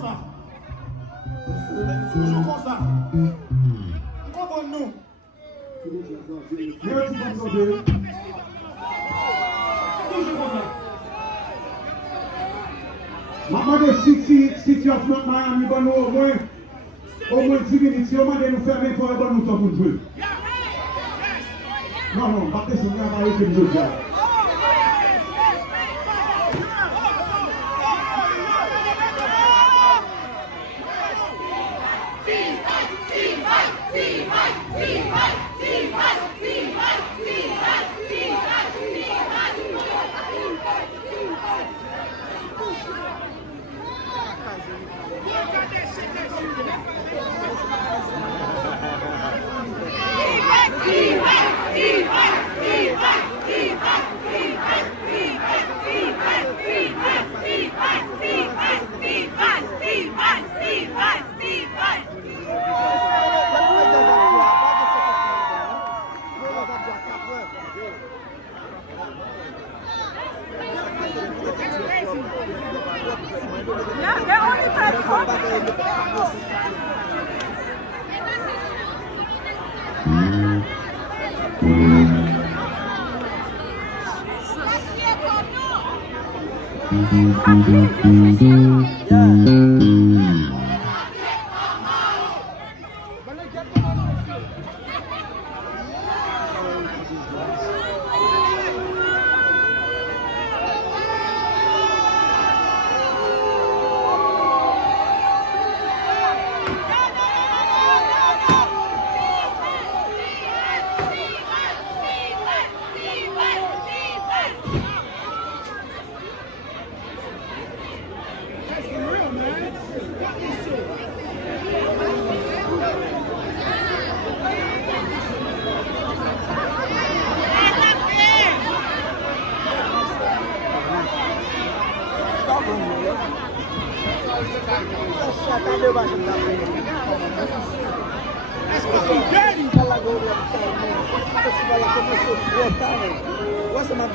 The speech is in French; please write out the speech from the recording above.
ça. Toujours comme ça. Comprenez-nous. Toujours comme ça. Maman de si tu as fait Miami, au moins 10 minutes, si on m'a dit nous fermer pour avoir nous temps pour jouer. Non, pas que c'est bien avec le jeu. What's my